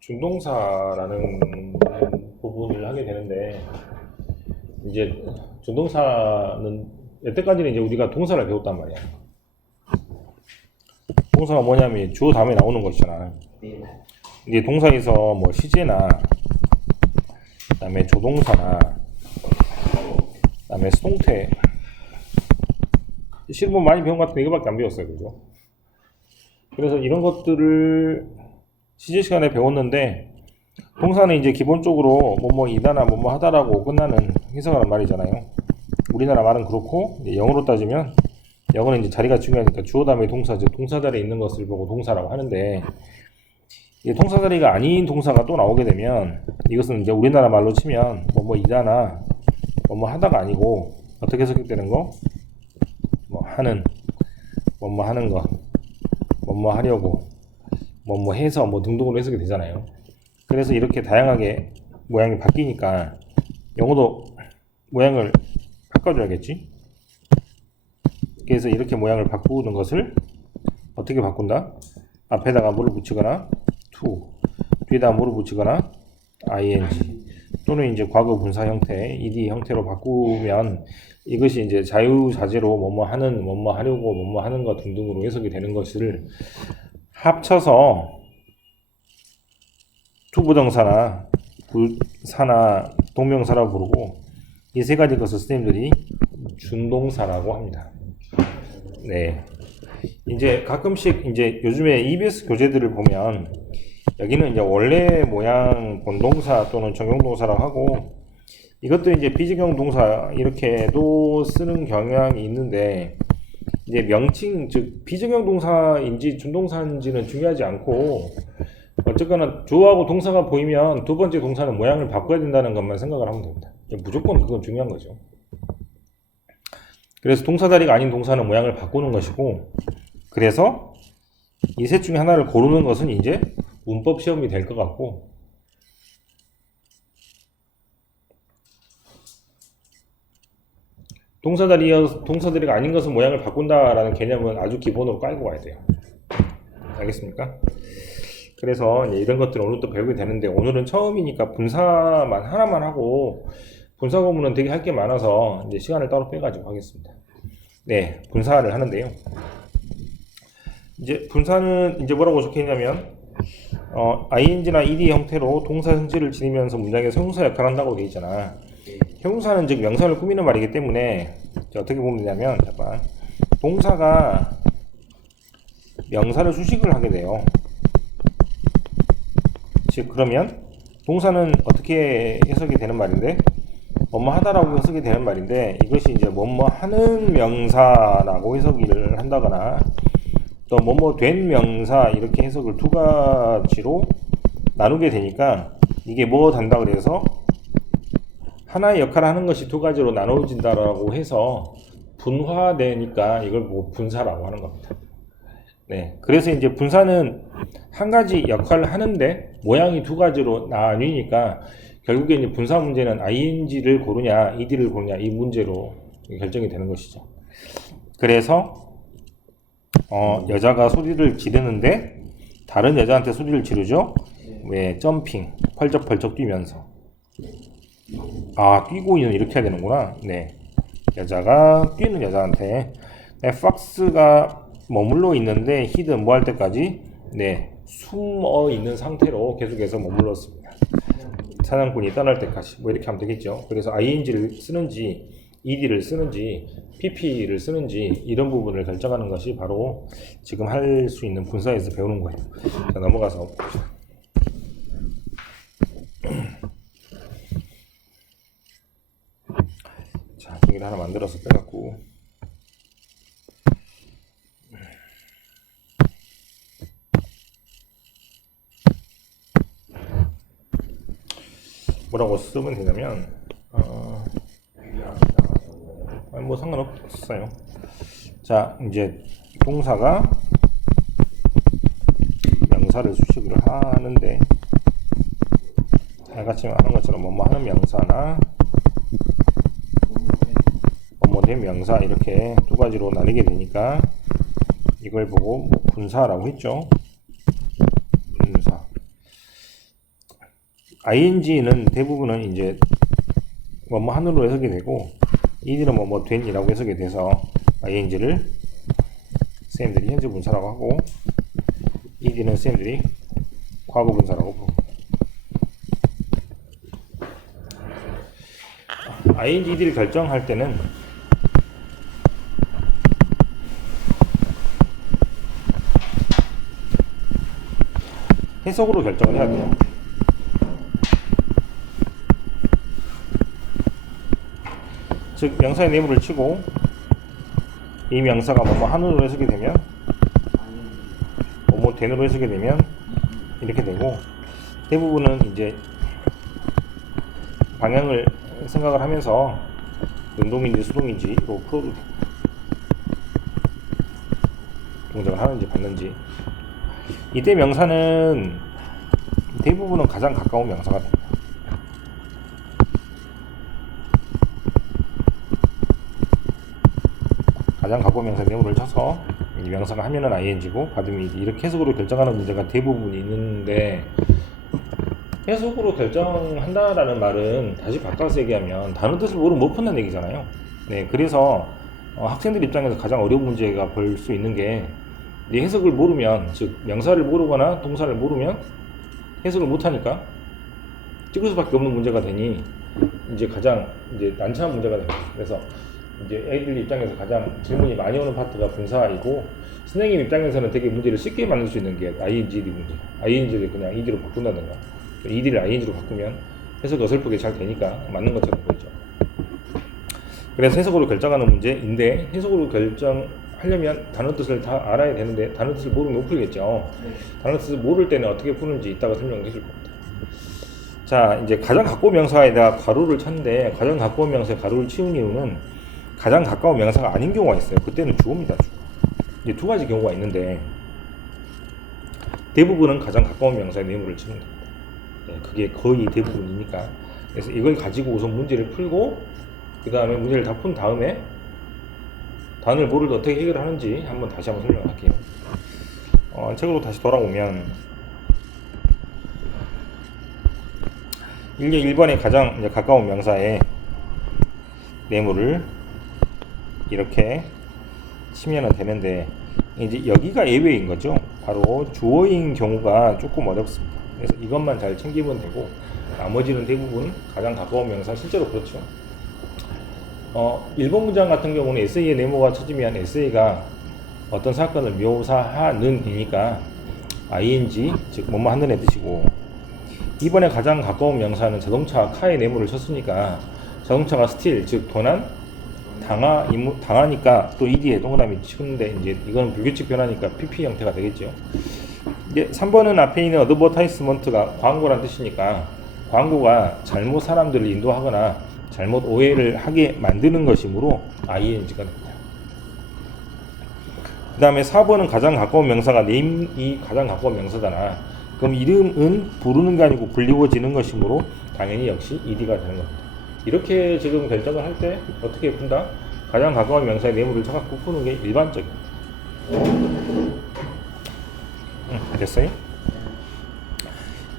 준동사라는 부분을 하게 되는데, 이제 준동사는 여태까지는 이제 우리가 동사를 배웠단 말이야. 동사가 뭐냐면 주어 다음에 나오는 것이잖아. 이제 동사에서 뭐 시제나 그다음에 조동사나 그다음에 수동태, 실무 많이 배운 것 같은데 이거밖에 안 배웠어요, 그죠? 그래서 이런 것들을 시제 시간에 배웠는데, 동사는 이제 기본적으로 뭐뭐이다나 뭐뭐하다라고 끝나는 해석하는 말이잖아요. 우리나라 말은 그렇고, 이제 영어로 따지면 영어는 이제 자리가 중요하니까 주어 다음에 동사, 즉 동사 자리에 있는 것을 보고 동사라고 하는데, 이게 동사 자리가 아닌 동사가 또 나오게 되면 이것은 이제 우리나라 말로 치면 뭐뭐이다나 뭐뭐하다가 아니고 어떻게 해석되는 거? 뭐 하는, 뭐뭐 하는 것, 뭐뭐 하려고, 뭐뭐 해서 뭐 등등으로 해석이 되잖아요. 그래서 이렇게 다양하게 모양이 바뀌니까 영어도 모양을 바꿔줘야겠지. 그래서 이렇게 모양을 바꾸는 것을 어떻게 바꾼다? 앞에다가 뭐를 붙이거나 to, 뒤에다가 뭐를 붙이거나 ing, 또는 이제 과거 분사 형태, ed 형태로 바꾸면 이것이 이제 자유자재로 뭐뭐 하는, 뭐뭐 하려고, 뭐뭐 하는 것 등등으로 해석이 되는 것을 합쳐서 투부정사나 부사나 동명사라고 부르고, 이 세 가지 것을 선생님들이 준동사라고 합니다. 네. 이제 가끔씩 이제 요즘에 EBS 교재들을 보면 여기는 이제 원래 모양 본동사 또는 정형동사라고 하고, 이것도 이제 비정형 동사 이렇게도 쓰는 경향이 있는데, 이제 명칭, 즉 비정형 동사인지 준동사인지는 중요하지 않고, 어쨌거나 주어하고 동사가 보이면 두 번째 동사는 모양을 바꿔야 된다는 것만 생각을 하면 됩니다. 무조건 그건 중요한 거죠. 그래서 동사 자리가 아닌 동사는 모양을 바꾸는 것이고, 그래서 이 셋 중에 하나를 고르는 것은 이제 문법 시험이 될 것 같고, 동사 자리가 아닌 것은 모양을 바꾼다라는 개념은 아주 기본으로 깔고 와야 돼요. 알겠습니까? 그래서 이런 것들을 오늘 또 배우게 되는데, 오늘은 처음이니까 분사만 하나만 하고, 분사 구문은 되게 할 게 많아서 이제 시간을 따로 빼가지고 하겠습니다. 네, 분사를 하는데요. 이제 분사는 이제 뭐라고 적혀있냐면, ing나 ed 형태로 동사 형질을 지니면서 문장의 형용사 역할을 한다고 되어 있잖아. 형용사는 즉 명사를 꾸미는 말이기 때문에 어떻게 보면 되냐면, 잠깐, 동사가 명사를 수식을 하게 돼요. 즉 그러면 동사는 어떻게 해석이 되는 말인데, 뭐뭐 하다라고 해석이 되는 말인데, 이것이 이제 뭐뭐 하는 명사라고 해석을 한다거나 또 뭐뭐 된 명사 이렇게 해석을 두 가지로 나누게 되니까, 이게 뭐 단다 그래서 하나의 역할을 하는 것이 두 가지로 나눠진다라고 해서 분화되니까 이걸 뭐 분사라고 하는 겁니다. 네, 그래서 이제 분사는 한 가지 역할을 하는데 모양이 두 가지로 나뉘니까 결국에 이제 분사 문제는 ing를 고르냐 ed를 고르냐 이 문제로 결정이 되는 것이죠. 그래서 여자가 소리를 지르는데 다른 여자한테 소리를 지르죠. 왜? 점핑, 펄쩍펄쩍 뛰면서. 아, 뛰고 있는, 이렇게 해야 되는구나. 네, 여자가 뛰는 여자한테, 네, 박스가 머물러 있는데 히든 뭐 할 때까지, 네, 숨어 있는 상태로 계속해서 머물렀습니다. 사냥꾼이 떠날 때까지, 뭐 이렇게 하면 되겠죠. 그래서 ing를 쓰는지 ed를 쓰는지 pp를 쓰는지 이런 부분을 결정하는 것이 바로 지금 할 수 있는 분사에서 배우는 거예요. 자, 넘어가서 보죠. 자, 종이를 하나 만들어서 빼갖고, 뭐라고 쓰면 되냐면, 뭐 상관없어요. 자, 이제 동사가 명사를 수식을 하는데, 같이 하는 것처럼 뭐뭐 하는 명사나 뭐뭐 된 명사 이렇게 두 가지로 나뉘게 되니까 이걸 보고 분사라고 했죠. 분사. ing는 대부분은 이제 뭐뭐 한으로 해석이 되고 ed는 뭐뭐 된이라고 해석이 돼서 ing를 선생님들이 현재 분사라고 하고 ed는 선생님들이 과거 분사라고 부릅니다. ing, ed를 결정할 때는 해석으로 결정을 해야 돼요. 즉 명사의 내물을 치고 이 명사가 뭐뭐 한으로 해석이 되면 뭐뭐 된으로 해석이 되면 이렇게 되고 대부분은 이제 방향을 생각을 하면서 능동인지 수동인지로 풀어도 돼요. 동작을 하는지 받는지. 이때 명사는 대부분은 가장 가까운 명사가 됩니다. 가장 가까운 명사 내용을 쳐서 이 명사가 하면은 ing고 받으면 ed 이렇게 해석으로 결정하는 문제가 대부분이 있는데 해석으로 결정한다라는 말은 다시 바꿔서 얘기하면 단어 뜻을 모르면 못 푼다는 얘기잖아요. 네, 그래서 학생들 입장에서 가장 어려운 문제가 볼 수 있는 게 이 해석을 모르면, 즉 명사를 모르거나 동사를 모르면 해석을 못하니까 찍을 수밖에 없는 문제가 되니 이제 가장 이제 난처한 문제가 됩니다. 그래서 이제 애들 입장에서 가장 질문이 많이 오는 파트가 분사이고 선생님 입장에서는 되게 문제를 쉽게 만들 수 있는 게 ing 문제. ing를 그냥 ed로 바꾼다든가 ed를 ing로 바꾸면 해석이 어설프게 잘 되니까 맞는 것처럼 보이죠. 그래서 해석으로 결정하는 문제인데 해석으로 결정하려면 단어 뜻을 다 알아야 되는데 단어 뜻을 모르면 못 풀겠죠. 단어 뜻을 모를 때는 어떻게 푸는지 이따가 설명을 해줄 겁니다. 자, 이제 가장 가까운 명사에다가 가로를 쳤는데 가장 가까운 명사에 가로를 치운 이유는 가장 가까운 명사가 아닌 경우가 있어요. 그때는 주어입니다. 주어. 이제 두 가지 경우가 있는데 대부분은 가장 가까운 명사에 내물을 치는 겁니다. 네, 그게 거의 대부분이니까. 그래서 이걸 가지고 우선 문제를 풀고 그 다음에 문제를 다 푼 다음에 단어를 모를 때 어떻게 해결하는지 다시 한번 설명을 할게요. 책으로 다시 돌아오면 1번에 가장 이제 가까운 명사에 내물을 이렇게 치면은 되는데 이제 여기가 예외인 거죠. 바로 주어인 경우가 조금 어렵습니다. 그래서 이것만 잘 챙기면 되고 나머지는 대부분 가장 가까운 명사 실제로 그렇죠. 1번 문장 같은 경우는 에세이의 네모가 쳐지면 에세이가 어떤 사건을 묘사하는 이니까 ing 즉 뭐뭐 하는 애 뜻이고 2번에 가장 가까운 명사는 자동차 카의 네모를 쳤으니까 자동차가 스틸 즉 도난 당하니까 또 ed에 동그라미 치는데 이제 이건 불규칙 변화니까 pp 형태가 되겠죠. 이제 3번은 앞에 있는 어드버타이스먼트가 광고란 뜻이니까 광고가 잘못 사람들을 인도하거나 잘못 오해를 하게 만드는 것이므로 ing가 됩니다. 그 다음에 4번은 가장 가까운 명사가 name이 가장 가까운 명사잖아. 그럼 이름은 부르는 게 아니고 불리워지는 것이므로 당연히 역시 ed가 되는 겁니다. 이렇게 지금 결정을 할 때 어떻게 푼다? 가장 가까운 명사의 내물을 쳐갖고 푸는 게 일반적입니다. 됐어요?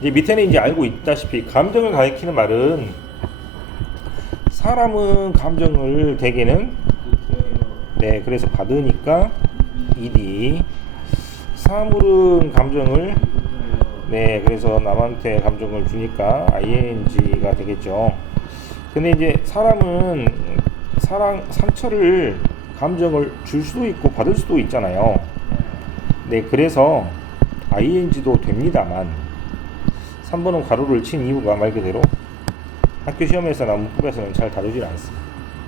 이제 밑에는 이제 알고 있다시피 감정을 가리키는 말은 사람은 감정을 대개는 네 그래서 받으니까 ed 사물은 감정을 네 그래서 남한테 감정을 주니까 ing가 되겠죠. 근데 이제 사람은 상처를 감정을 줄 수도 있고 받을 수도 있잖아요. 네 그래서 ing도 됩니다만 3번은 가로를 친 이유가 말 그대로 학교 시험에서나 문법에서는 잘 다루질 않습니다.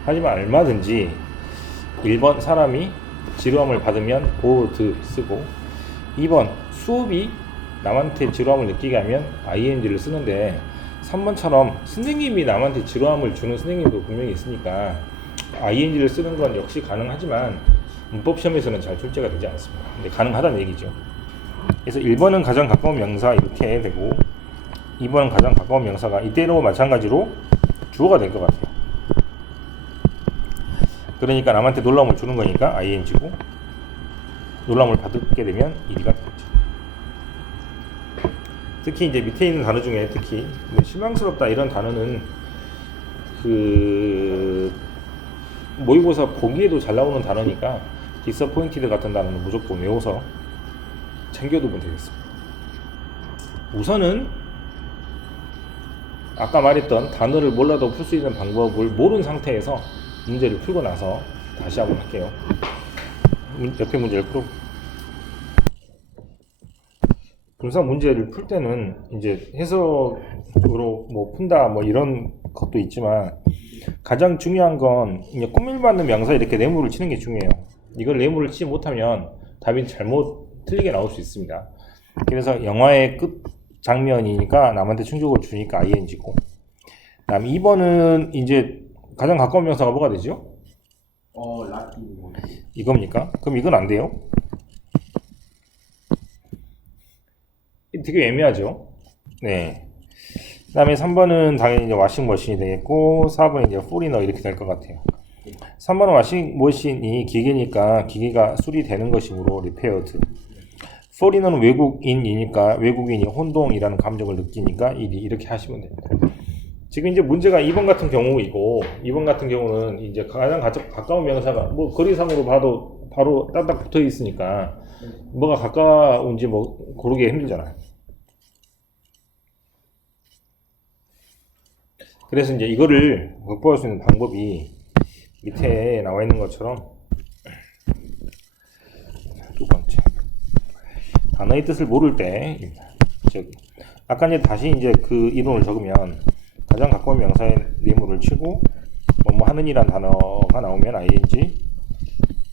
하지만 얼마든지 1번 사람이 지루함을 받으면 bored 쓰고 2번 수업이 남한테 지루함을 느끼게 하면 ing를 쓰는데 3번처럼 선생님이 남한테 지루함을 주는 선생님도 분명히 있으니까 ing를 쓰는 건 역시 가능하지만 문법 시험에서는 잘 출제가 되지 않습니다. 근데 가능하다는 얘기죠. 그래서 1번은 가장 가까운 명사 이렇게 되고 2번은 가장 가까운 명사가 이때로 마찬가지로 주어가 될 것 같아요. 그러니까 남한테 놀라움을 주는 거니까 ing고 놀라움을 받게 되면 ed가 되겠죠. 특히 이제 밑에 있는 단어 중에 특히 뭐 실망스럽다 이런 단어는 그 모의고사 보기에도 잘 나오는 단어니까 disappointed 같은 단어는 무조건 외워서 챙겨두면 되겠습니다. 우선은 아까 말했던 단어를 몰라도 풀 수 있는 방법을 모른 상태에서 문제를 풀고 나서 다시 한번 할게요. 옆에 문제를 풀어. 분사 문제를 풀 때는 이제 해석으로 뭐 푼다 뭐 이런 것도 있지만 가장 중요한 건 이제 꾸밀받는 명사 이렇게 네모를 치는 게 중요해요. 이걸 네모를 치지 못하면 답이 잘못 틀리게 나올 수 있습니다. 그래서 영화의 끝 장면이니까 남한테 충격을 주니까 ing고, 그다음 2번은 이제 가장 가까운 명사가 뭐가 되죠? 라키. 이겁니까? 그럼 이건 안 돼요? 되게 애매하죠? 네. 그 다음에 3번은 당연히 이제 워싱머신이 되겠고, 4번은 이제 풀이너 이렇게 될 것 같아요. 3번은 워싱머신이 기계니까 기계가 수리되는 것이므로 repaired. 풀이너는 외국인이니까 외국인이 혼동이라는 감정을 느끼니까 이렇게 하시면 됩니다. 지금 이제 문제가 2번 같은 경우이고, 2번 같은 경우는 이제 가장 가까운 명사가 뭐 거리상으로 봐도 바로 딱딱 붙어 있으니까 뭐가 가까운지 뭐 고르기 힘들잖아요. 그래서 이제 이거를 극복할 수 있는 방법이 밑에 나와 있는 것처럼 두 번째 단어의 뜻을 모를 때, 즉 아까 이제 다시 이제 그 이론을 적으면 가장 가까운 명사의 네모를 치고 뭐뭐 하는이란 단어가 나오면 ing,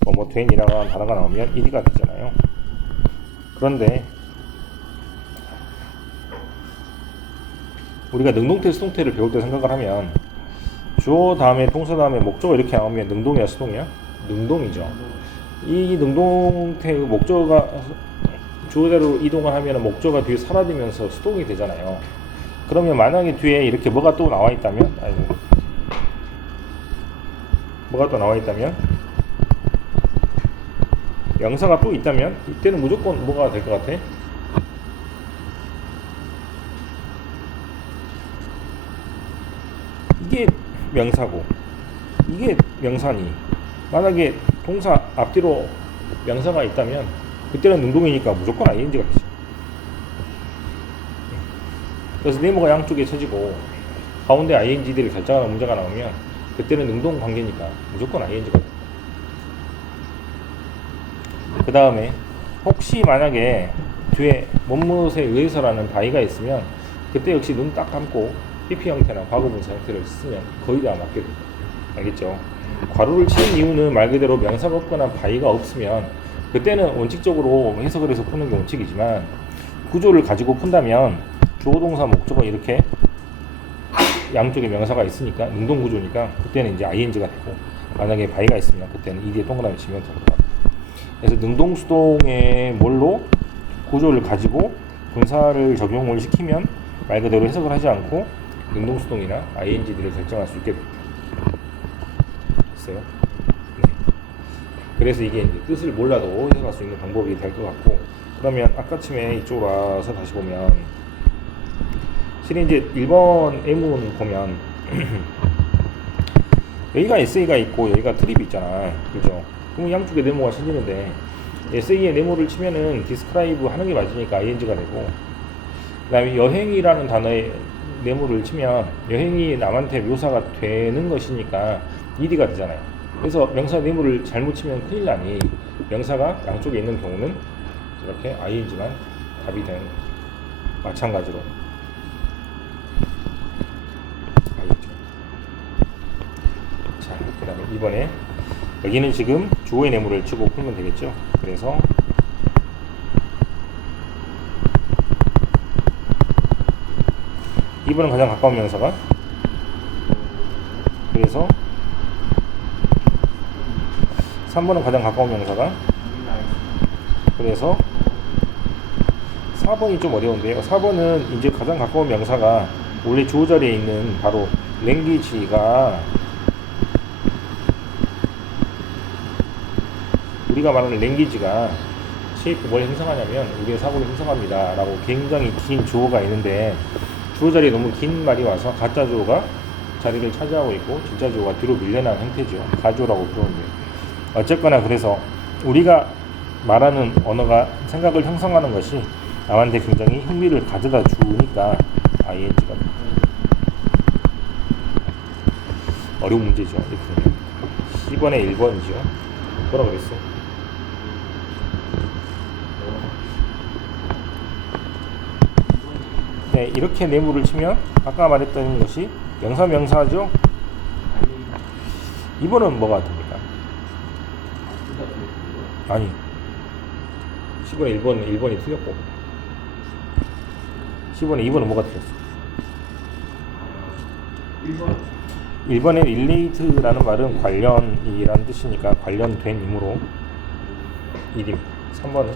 뭐뭐 된이라는 단어가 나오면 ed가 되잖아요. 그런데 우리가 능동태, 수동태를 배울 때 생각을 하면 주어 다음에 동사 다음에 목적어 이렇게 나오면 능동이야, 수동이야? 능동이죠. 이 능동태의 목적어가 주어대로 이동을 하면 목적어가 뒤에 사라지면서 수동이 되잖아요. 그러면 만약에 뒤에 이렇게 뭐가 또 나와 있다면, 뭐가 또 나와 있다면, 명사가 또 있다면 이때는 무조건 뭐가 될 것 같아? 이게 명사고 이게 명사니, 만약에 동사 앞뒤로 명사가 있다면 그때는 능동이니까 무조건 ing가 되지. 그래서 네모가 양쪽에 쳐지고 가운데 ing들이 결정하는 문제가 나오면 그때는 능동 관계니까 무조건 ing가 돼. 그 다음에 혹시 만약에 뒤에 뭐뭇에 의해서라는 바이가 있으면 그때 역시 눈 딱 감고 PP 형태나 과거분사 형태를 쓰면 거의 다 맞게 됩니다. 알겠죠? 괄호를 치는 이유는 말 그대로 명사가 없거나 바이가 없으면 그때는 원칙적으로 해석을 해서 푸는 게 원칙이지만, 구조를 가지고 푼다면 주어 동사 목적어 이렇게 양쪽에 명사가 있으니까 능동 구조니까 그때는 이제 ing가 되고, 만약에 바이가 있으면 그때는 ed에 동그라미 치면 될 것 같아요. 그래서 능동 수동의 뭘로 구조를 가지고 분사를 적용을 시키면 말 그대로 해석을 하지 않고 능동 수동이나 ing들을 결정할 수 있게 됩니다. 됐어요? 네. 그래서 이게 이제 뜻을 몰라도 해석할 수 있는 방법이 될 것 같고, 그러면 아까쯤에 이쪽으로 와서 다시 보면 실은 이제 1번 M문 보면 여기가 SA가 있고 여기가 트립이 있잖아, 그죠? 그럼 양쪽에 네모가 쳐지는데 SA에 네모를 치면은 디스크라이브 하는 게 맞으니까 ing가 되고, 그 다음에 여행이라는 단어에 네모를 치면 여행이 남한테 묘사가 되는 것이니까 ed가 되잖아요. 그래서 명사 네모를 잘못 치면 큰일 나니 명사가 양쪽에 있는 경우는 이렇게 ing만 답이 되는 거죠. 마찬가지로 알겠죠? 자, 그 다음에 이번에 여기는 지금 주어의 네모를 치고 풀면 되겠죠. 그래서 이번은 가장 가까운 명사가, 그래서 3번은 가장 가까운 명사가, 그래서 4번이 좀 어려운데요. 4번은 이제 가장 가까운 명사가 원래 주어 자리에 있는 바로 language가, 우리가 말하는 language가 쉐이프 뭘 형성하냐면 우리의 사고를 형성합니다 라고 굉장히 긴 주어가 있는데 주어 자리에 너무 긴 말이 와서 가짜 주어가 자리를 차지하고 있고 진짜 주어가 뒤로 밀려나는 형태죠. 가주어라고 부르는데 어쨌거나 그래서 우리가 말하는 언어가 생각을 형성하는 것이 남한테 굉장히 흥미를 가져다 주니까 ing가 어려운 문제죠. 이렇게 되면 10번에 1번이죠. 뭐라 그랬어? 네, 이렇게 네모를 치면 아까 말했던 것이 명사죠. 2번은 뭐가 됩니까? 아니 10번에 1번이 틀렸고 10번에 2번은 뭐가 틀렸어? 1번에 relate라는 말은 관련이라는 뜻이니까 관련된 이므로 1임. 3번은?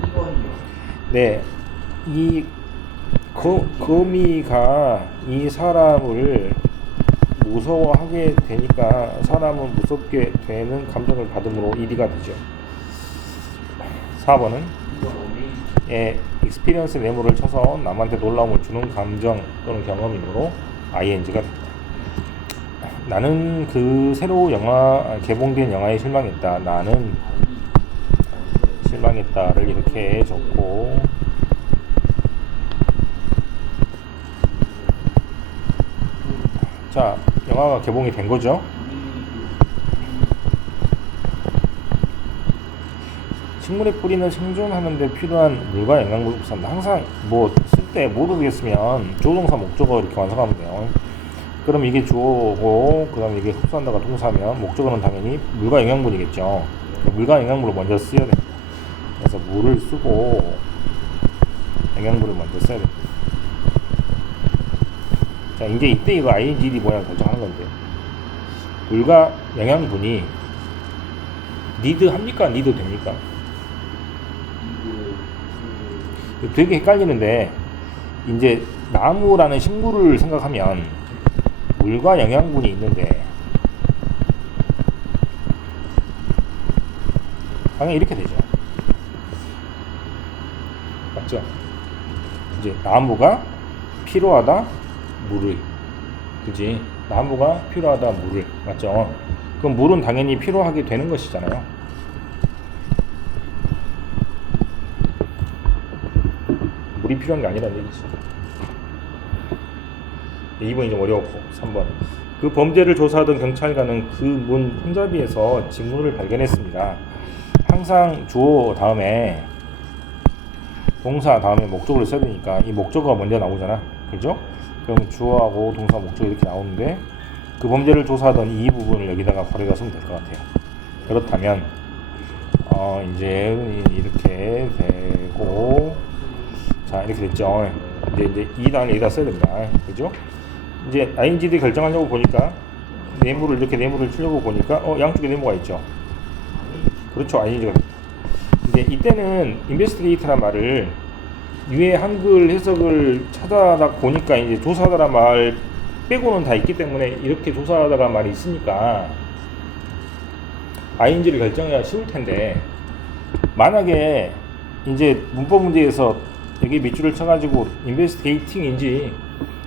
2번이요. 네, 이 거미가 이 사람을 무서워하게 되니까 사람은 무섭게 되는 감정을 받음으로 1위가 되죠. 4번은? 예, experience 네모를 쳐서 남한테 놀라움을 주는 감정 또는 경험이므로 ing가 됩니다. 나는 그 새로 개봉된 영화에 실망했다. 나는 실망했다를 이렇게 적고 자, 영화가 개봉이 된 거죠. 식물의 뿌리는 생존하는 데 필요한 물과 영양분을 흡수한다. 항상 뭐 쓸 때 모르겠으면 조동사 목적어 이렇게 완성하면 돼요. 그럼 이게 주어고 그 다음에 이게 흡수한다가 동사면 목적어는 당연히 물과 영양분이겠죠. 물과 영양분을 먼저 써야 됩니다. 그래서 물을 쓰고 영양분을 먼저 써야 됩니다. 자, 이제 이때 이거 INGD 모양 결정하는 건데 물과 영양분이 need 합니까? need 됩니까? 되게 헷갈리는데 이제 나무라는 식물을 생각하면 물과 영양분이 있는데 당연히 이렇게 되죠. 맞죠? 이제 나무가 필요하다 물을, 그지? 나무가 필요하다 물을, 맞죠? 그럼 물은 당연히 필요하게 되는 것이잖아요. 물이 필요한 게 아니라는 얘기지. 2번이 좀 어려웠고 3번 그 범죄를 조사하던 경찰관은 그 문 손잡이에서 지문을 발견했습니다. 항상 주어 다음에 동사 다음에 목적어를 써야 되니까 이 목적어가 먼저 나오잖아. 그죠? 그럼 주어하고 동사 목적어 이렇게 나오는데 그 범죄를 조사하던 이 부분을 여기다가 버려다 쓰면 될 것 같아요. 그렇다면 이제 이렇게 되고 자 이렇게 됐죠. 이제 이 단을 여기다 써야 됩니다. 그죠? 이제 ingd 결정하려고 보니까 네모를 이렇게 네모를 치려고 보니까 양쪽에 네모가 있죠. 그렇죠. ing가 됩니다. 이제 이때는 investigate란 말을 위에 한글 해석을 찾아다 보니까 이제 조사하다란 말 빼고는 다 있기 때문에 이렇게 조사하다란 말이 있으니까 ing를 결정해야 쉬울 텐데 만약에 이제 문법 문제에서 여기 밑줄을 쳐가지고 investigating인지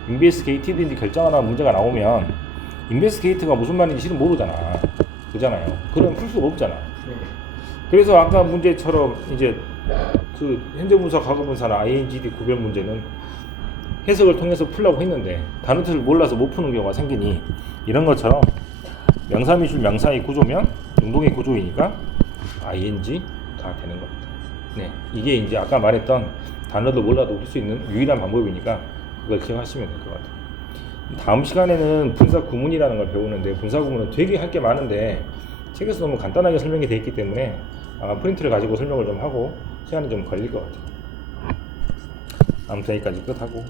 investigated인지 결정하는 문제가 나오면 investigate가 무슨 말인지 실은 모르잖아. 그잖아요. 그럼 풀 수가 없잖아. 그래서 아까 문제처럼 이제 그 현재분사 과거분사나 ingd 구별 문제는 해석을 통해서 풀려고 했는데 단어들을 몰라서 못 푸는 경우가 생기니 이런 것처럼 명사 밑줄 명사의 구조면 능동의 구조이니까 ing가 되는 겁니다. 네, 이게 이제 아까 말했던 단어도 몰라도 풀 수 있는 유일한 방법이니까 그걸 기억하시면 될 것 같아요. 다음 시간에는 분사 구문이라는 걸 배우는데 분사 구문은 되게 할 게 많은데 책에서 너무 간단하게 설명이 되어 있기 때문에 아마 프린트를 가지고 설명을 좀 하고 시간이 좀 걸릴 것 같아요. 아무튼 여기까지 끝하고